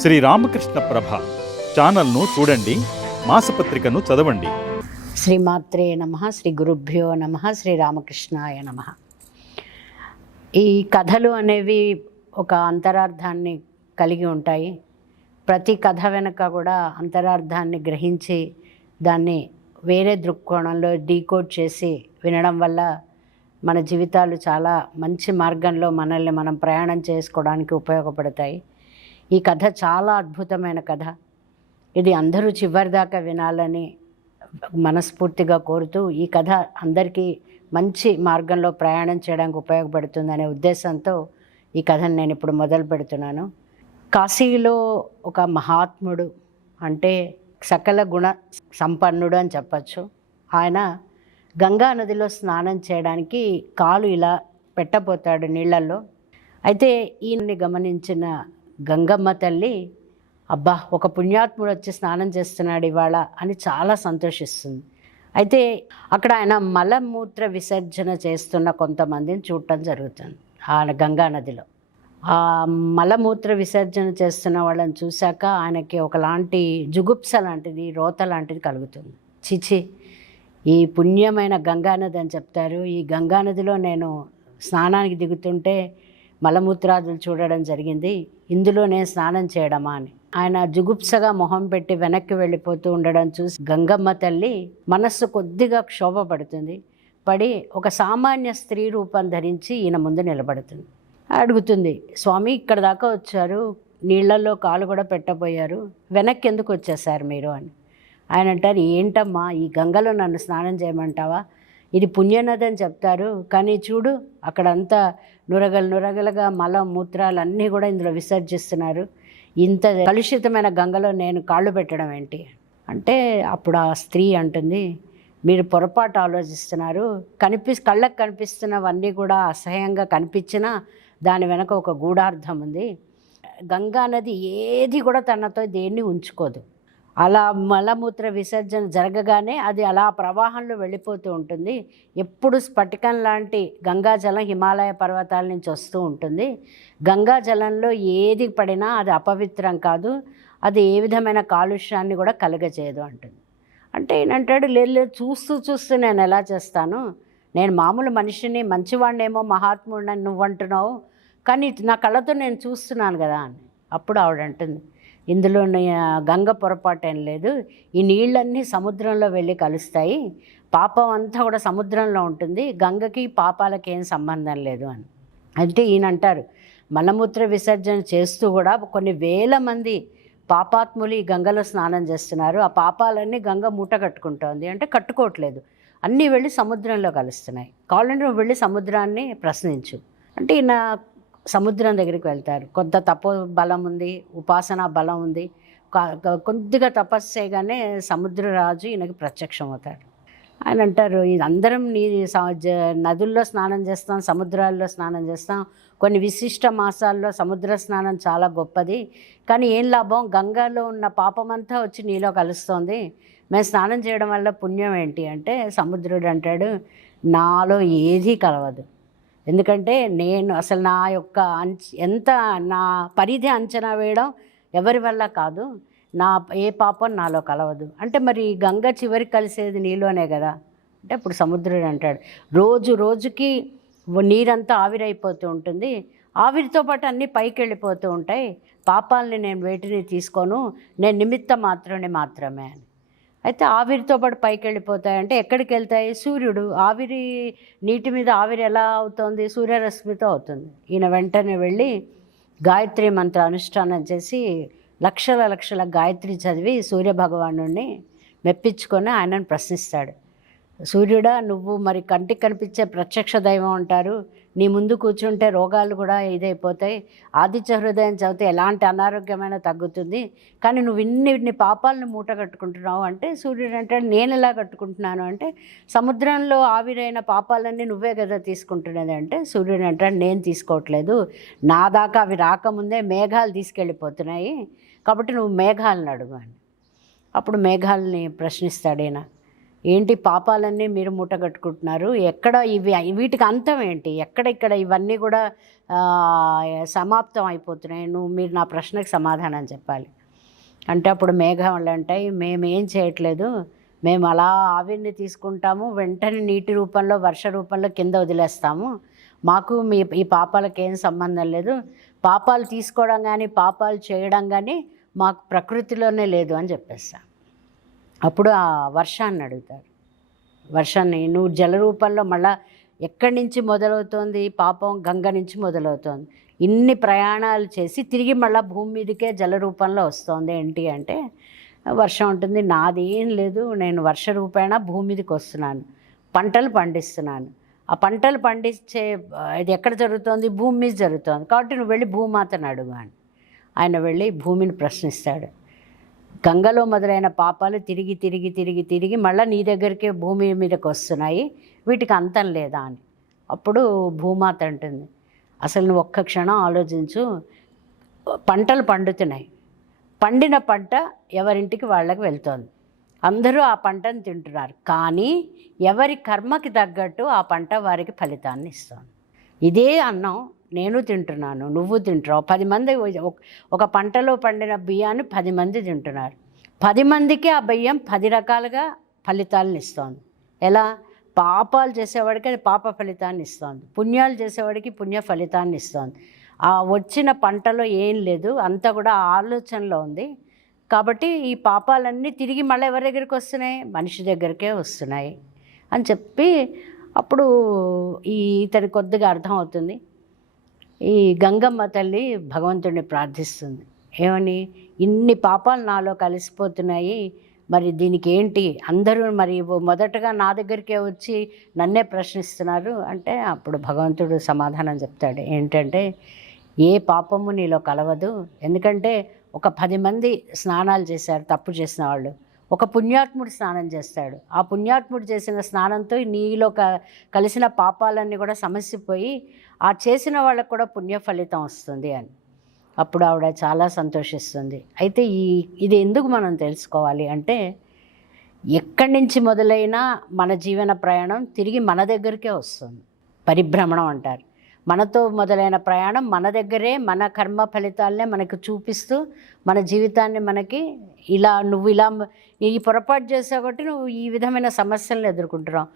శ్రీ రామకృష్ణ ప్రభ ఛానల్ను చూడండి, మాసపత్రికను చదవండి. శ్రీమాత్రే నమః, శ్రీ గురుభ్యో నమః, శ్రీ రామకృష్ణాయ నమః. ఈ కథలు అనేవి ఒక అంతరార్థాన్ని కలిగి ఉంటాయి. ప్రతి కథ వెనుక కూడా అంతరార్థాన్ని గ్రహించి దాన్ని వేరే దృక్కోణంలో డీకోడ్ చేసి వినడం వల్ల మన జీవితాలు చాలా మంచి మార్గంలో మనల్ని మనం ప్రయాణం చేసుకోవడానికి ఉపయోగపడతాయి. ఈ కథ చాలా అద్భుతమైన కథ. ఇది అందరూ చివరిదాకా వినాలని మనస్ఫూర్తిగా కోరుతూ, ఈ కథ అందరికీ మంచి మార్గంలో ప్రయాణం చేయడానికి ఉపయోగపడుతుందనే ఉద్దేశంతో ఈ కథను నేను ఇప్పుడు మొదలు పెడుతున్నాను. కాశీలో ఒక మహాత్ముడు, అంటే సకల గుణ సంపన్నుడు అని చెప్పచ్చు. ఆయన గంగా నదిలో స్నానం చేయడానికి కాలు ఇలా పెట్టబోతాడు నీళ్ళల్లో. అయితే ఈయన్ని గమనించిన గంగమ్మ తల్లి, అబ్బా ఒక పుణ్యాత్ముడు వచ్చి స్నానం చేస్తున్నాడు ఇవాళ అని చాలా సంతోషిస్తుంది. అయితే అక్కడ ఆయన మలమూత్ర విసర్జన చేస్తున్న కొంతమందిని చూడటం జరుగుతుంది ఆ గంగా నదిలో. ఆ మలమూత్ర విసర్జన చేస్తున్న వాళ్ళని చూశాక ఆయనకి ఒకలాంటి జుగుప్స లాంటిది, రోత లాంటిది కలుగుతుంది. చిచి, ఈ పుణ్యమైన గంగానది అని చెప్తారు, ఈ గంగానదిలో నేను స్నానానికి దిగుతుంటే మలమూత్రాదులు చూడడం జరిగింది, ఇందులో నేను స్నానం చేయడమా అని ఆయన జుగుప్సగా మొహం పెట్టి వెనక్కి వెళ్ళిపోతూ ఉండడం చూసి గంగమ్మ తల్లి మనస్సు కొద్దిగా క్షోభపడుతుంది. పడి ఒక సామాన్య స్త్రీ రూపం ధరించి ఈయన ముందు నిలబడుతుంది. అడుగుతుంది, స్వామి ఇక్కడ దాకా వచ్చారు, నీళ్లలో కాలు కూడా పెట్టబోయారు, వెనక్కి ఎందుకు వచ్చేసారు మీరు అని. ఆయన అంటారు, ఏంటమ్మా ఈ గంగలో నన్ను స్నానం చేయమంటావా? ఇది పుణ్యనది అని చెప్తారు, కానీ చూడు అక్కడంతా నురగలుగా మలం మూత్రాలు అన్నీ కూడా ఇందులో విసర్జిస్తున్నారు, ఇంత కలుషితమైన గంగలో నేను కాళ్ళు పెట్టడం ఏంటి అంటే, అప్పుడు ఆ స్త్రీ అంటుంది, మీరు పొరపాటు ఆలోచిస్తున్నారు, కళ్ళకు కనిపిస్తున్నవన్నీ కూడా అసహ్యంగా కనిపించినా దాని వెనక ఒక గూఢార్థం ఉంది. గంగా నది ఏది కూడా తనతో దేన్ని ఉంచుకోదు. అలా మలమూత్ర విసర్జన జరగగానే అది అలా ప్రవాహంలో వెళ్ళిపోతూ ఉంటుంది. ఎప్పుడు స్ఫటికం లాంటి గంగాజలం హిమాలయ పర్వతాల నుంచి వస్తూ ఉంటుంది. గంగాజలంలో ఏది పడినా అది అపవిత్రం కాదు, అది ఏ విధమైన కాలుష్యాన్ని కూడా కలుగజేయదు అంటుంది. అంటే ఈయనంటాడు, లేదు చూస్తూ నేను ఎలా చేస్తాను, నేను మామూలు మనిషిని, మంచివాడినేమో మహాత్ముడిని నువ్వు అంటున్నావు, కానీ నా కళ్ళతో నేను చూస్తున్నాను కదా అని. అప్పుడు ఆవిడ అంటుంది, ఇందులో గంగ పొరపాటేం లేదు, ఈ నీళ్ళన్నీ సముద్రంలో వెళ్ళి కలుస్తాయి, పాపం అంతా కూడా సముద్రంలో ఉంటుంది, గంగకి పాపాలకి ఏం సంబంధం లేదు అని. అంటే ఈయన అంటారు, మలమూత్ర విసర్జన చేస్తూ కూడా కొన్ని వేల మంది పాపాత్ములు ఈ గంగలో స్నానం చేస్తున్నారు, ఆ పాపాలన్నీ గంగ మూట కట్టుకుంటోంది అంటే కట్టుకోవట్లేదు, అన్నీ వెళ్ళి సముద్రంలో కలుస్తున్నాయి, కావాలంటే నువ్వు వెళ్ళి సముద్రాన్ని ప్రశ్నించు అంటే ఈయన సముద్రం దగ్గరికి వెళ్తారు. కొంత తపో బలం ఉంది, ఉపాసనా బలం ఉంది, కొద్దిగా తపస్సు చేయగానే సముద్రరాజు ఈయనకి ప్రత్యక్షం అవుతారు. ఆయన అంటారు, ఇది అందరం నీ నదుల్లో స్నానం చేస్తాం, సముద్రాల్లో స్నానం చేస్తాం, కొన్ని విశిష్ట మాసాల్లో సముద్ర స్నానం చాలా గొప్పది, కానీ ఏం లాభం, గంగలో ఉన్న పాపమంతా వచ్చి నీలో కలుస్తోంది, మేము స్నానం చేయడం వల్ల పుణ్యం ఏంటి అంటే, సముద్రుడు అంటాడు, నాలో ఏదీ కలవదు, ఎందుకంటే నేను అసలు నా యొక్క ఎంత నా పరిధి అంచనా వేయడం ఎవరి వల్ల కాదు, నా ఏ పాపం నాలో కలవదు అంటే, మరి గంగ చివరికి కలిసేది నీలోనే కదా అంటే, అప్పుడు సముద్రుడు అంటాడు, రోజుకి నీరంతా ఆవిరైపోతూ ఉంటుంది, ఆవిరితో పాటు అన్నీ పైకి వెళ్ళిపోతూ ఉంటాయి, పాపాలని నేను వేటిని తీసుకోను, నేను నిమిత్త మాత్రమే అని. అయితే ఆవిరితో పాటు పైకి వెళ్ళిపోతాయంటే ఎక్కడికి వెళ్తాయి, సూర్యుడు ఆవిరి, నీటి మీద ఆవిరి ఎలా అవుతుంది, సూర్యరశ్మితో అవుతుంది. ఈయన వెంటనే వెళ్ళి గాయత్రి మంత్ర అనుష్ఠానం చేసి లక్షల గాయత్రి చదివి సూర్యభగవానుడిని మెప్పించుకొని ఆయనను ప్రశ్నిస్తాడు. సూర్యుడా, నువ్వు మరి కంటికి కనిపించే ప్రత్యక్ష దైవం అంటారు, నీ ముందు కూర్చుంటే రోగాలు కూడా ఇదైపోతాయి, ఆదిత్య హృదయం చదివితే ఎలాంటి అనారోగ్యమైనా తగ్గుతుంది, కానీ నువ్వు ఇన్ని పాపాలను మూట కట్టుకుంటున్నావు అంటే, సూర్యుడు అంటే నేను ఎలా కట్టుకుంటున్నాను అంటే, సముద్రంలో ఆవిరైన పాపాలన్నీ నువ్వే కదా తీసుకుంటున్నది అంటే, సూర్యుడు అంటాడు, నేను తీసుకోవట్లేదు, నా దాకా అవి రాకముందే మేఘాలు తీసుకెళ్ళిపోతున్నాయి, కాబట్టి నువ్వు మేఘాలను అడుగు అని. అప్పుడు మేఘాలని ప్రశ్నిస్తాడు ఈయన, ఏంటి పాపాలన్నీ మీరు మూట కట్టుకుంటున్నారు, ఎక్కడ వీటికి అంతం ఏంటి, ఎక్కడెక్కడ ఇవన్నీ కూడా సమాప్తం అయిపోతున్నాయి, మీరు నా ప్రశ్నకు సమాధానం చెప్పాలి అంటే అప్పుడు మేఘాలు అంటాయి, మేమేం చేయట్లేదు, మేము అలా ఆవిరిని తీసుకుంటాము, వెంటనే నీటి రూపంలో వర్ష రూపంలో కింద వదిలేస్తాము, మాకు ఈ పాపాలకు ఏం సంబంధం లేదు, పాపాలు తీసుకోవడం కానీ పాపాలు చేయడం కానీ మాకు ప్రకృతిలోనే లేదు అని చెప్పేస్తా. అప్పుడు ఆ వర్షాన్ని అడుగుతారు, వర్షాన్ని నువ్వు జల రూపంలో మళ్ళా ఎక్కడి నుంచి మొదలవుతోంది పాపం, గంగ నుంచి మొదలవుతోంది, ఇన్ని ప్రయాణాలు చేసి తిరిగి మళ్ళీ భూమి మీదకే జల రూపంలో వస్తుంది ఏంటి అంటే వర్షం ఉంటుంది, నాది ఏం లేదు, నేను వర్ష రూపేణ భూమి మీదకి వస్తున్నాను, పంటలు పండిస్తున్నాను, ఆ పంటలు పండించే ఇది ఎక్కడ జరుగుతోంది, భూమి మీద జరుగుతోంది, కాబట్టి నువ్వు వెళ్ళి భూమాతను అడుగు అని ఆయన వెళ్ళి భూమిని ప్రశ్నిస్తాడు. గంగలో మొదలైన పాపాలు తిరిగి తిరిగి తిరిగి తిరిగి మళ్ళీ నీ దగ్గరికే భూమి మీదకి వస్తున్నాయి, వీటికి అంతం లేదా అని. అప్పుడు భూమాత అంటుంది, అసలు నువ్వు ఒక్క క్షణం ఆలోచించు, పంటలు పండుతున్నాయి, పండిన పంట ఎవరింటికి వాళ్ళకి వెళ్తోంది, అందరూ ఆ పంటను తింటున్నారు, కానీ ఎవరి కర్మకి తగ్గట్టు ఆ పంట వారికి ఫలితాన్ని ఇస్తుంది. ఇదే అన్నం నేను తింటున్నాను, నువ్వు తింటున్నావు, 10 మంది ఒక పంటలో పండిన బియ్యాన్ని 10 మంది తింటున్నారు, 10 మందికి ఆ బియ్యం 10 రకాలుగా ఫలితాలను ఇస్తోంది. ఎలా? పాపాలు చేసేవాడికి అది పాప ఫలితాన్ని ఇస్తోంది, పుణ్యాలు చేసేవాడికి పుణ్య ఫలితాన్ని ఇస్తోంది. ఆ వచ్చిన పంటలో ఏం లేదు, అంతా కూడా ఆలోచనలో ఉంది. కాబట్టి ఈ పాపాలన్నీ తిరిగి మళ్ళీ ఎవరి దగ్గరికి వస్తున్నాయి, మనిషి దగ్గరికే వస్తున్నాయి అని చెప్పి అప్పుడు ఇతని కొద్దిగా అర్థం అవుతుంది. ఈ గంగమ్మ తల్లి భగవంతుడిని ప్రార్థిస్తుంది, ఏమని, ఇన్ని పాపాలు నాలో కలిసిపోతున్నాయి, మరి దీనికి ఏంటి, అందరూ మరి మొదటగా నా దగ్గరికే వచ్చి నన్నే ప్రశ్నిస్తున్నారు అంటే అప్పుడు భగవంతుడు సమాధానం చెప్తాడు, ఏంటంటే ఏ పాపము నీలో కలవదు, ఎందుకంటే ఒక 10 మంది స్నానాలు చేశారు తప్పు చేసిన వాళ్ళు, ఒక పుణ్యాత్ముడు స్నానం చేస్తాడు, ఆ పుణ్యాత్ముడు చేసిన స్నానంతో నీలో కలిసిన పాపాలన్నీ కూడా సమసిపోయి ఆ చేసిన వాళ్ళకు కూడా పుణ్య ఫలితం వస్తుంది అని. అప్పుడు ఆవిడ చాలా సంతోషిస్తుంది. అయితే ఇది ఎందుకు మనం తెలుసుకోవాలి అంటే ఎక్కడి నుంచి మొదలైనా మన జీవన ప్రయాణం తిరిగి మన దగ్గరికే వస్తుంది, పరిభ్రమణం అంటారు. మనతో మొదలైన ప్రయాణం మన దగ్గరే మన కర్మ ఫలితాలనే మనకు చూపిస్తూ మన జీవితాన్ని మనకి నువ్వు ఈ పొరపాటు చేసావు కాబట్టి నువ్వు ఈ విధమైన సమస్యలను ఎదుర్కొంటున్నావు,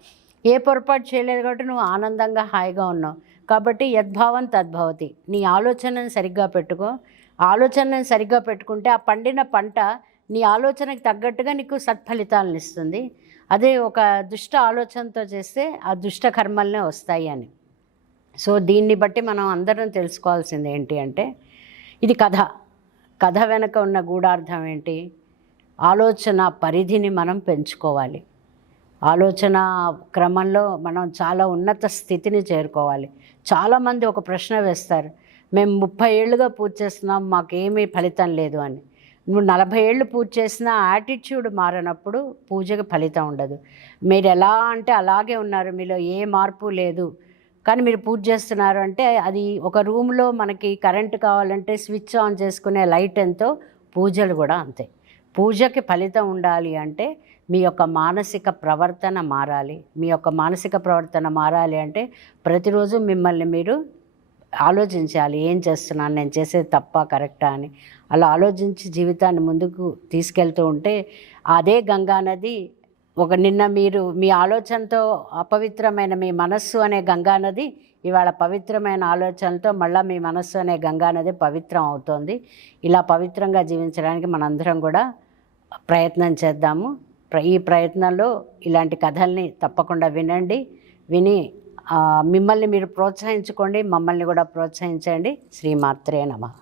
ఏ పొరపాటు చేయలేదు కాబట్టి నువ్వు ఆనందంగా హాయిగా ఉన్నావు, కాబట్టి యద్భావం తద్భవతి, నీ ఆలోచనను సరిగ్గా పెట్టుకో, ఆలోచనను సరిగ్గా పెట్టుకుంటే ఆ పండిన పంట నీ ఆలోచనకి తగ్గట్టుగా నీకు సత్ఫలితాలను ఇస్తుంది. అదే ఒక దుష్ట ఆలోచనతో చేస్తే ఆ దుష్ట కర్మలనే వస్తాయి అని. సో దీన్ని బట్టి మనం అందరం తెలుసుకోవాల్సింది ఏంటి అంటే ఇది కథ వెనక ఉన్న గూఢార్థం ఏంటి, ఆలోచన పరిధిని మనం పెంచుకోవాలి, ఆలోచన క్రమంలో మనం చాలా ఉన్నత స్థితిని చేరుకోవాలి. చాలామంది ఒక ప్రశ్న వేస్తారు, మేము 30 ఏళ్ళుగా పూజ చేస్తున్నాం మాకేమీ ఫలితం లేదు అని. నువ్వు 40 ఏళ్ళు పూజ చేసినా యాటిట్యూడ్ మారినప్పుడు పూజకి ఫలితం ఉండదు. మీరు ఎలా అంటే అలాగే ఉన్నారు, మీలో ఏ మార్పు లేదు, కానీ మీరు పూజ చేస్తున్నారు అంటే అది ఒక రూమ్లో మనకి కరెంటు కావాలంటే స్విచ్ ఆన్ చేసుకునే లైట్ ఎంతో పూజలు కూడా అంతే. పూజకి ఫలితం ఉండాలి అంటే మీ యొక్క మానసిక ప్రవర్తన మారాలి. మీ యొక్క మానసిక ప్రవర్తన మారాలి అంటే ప్రతిరోజు మిమ్మల్ని మీరు ఆలోచించాలి, ఏం చేస్తున్నాను, నేను చేసేది తప్ప కరెక్టా అని. అలా ఆలోచించి జీవితాన్ని ముందుకు తీసుకెళ్తూ ఉంటే అదే గంగా నది నిన్న మీరు మీ ఆలోచనతో అపవిత్రమైన మీ మనస్సు అనే గంగా నది ఇవాళ పవిత్రమైన ఆలోచనలతో మళ్ళీ మీ మనస్సు అనే గంగా నది పవిత్రం అవుతోంది. ఇలా పవిత్రంగా జీవించడానికి మనందరం కూడా ప్రయత్నం చేద్దాము. ఈ ప్రయత్నంలో ఇలాంటి కథల్ని తప్పకుండా విని మిమ్మల్ని మీరు ప్రోత్సహించుకోండి, మమ్మల్ని కూడా ప్రోత్సహించండి. శ్రీమాత్రే నమః.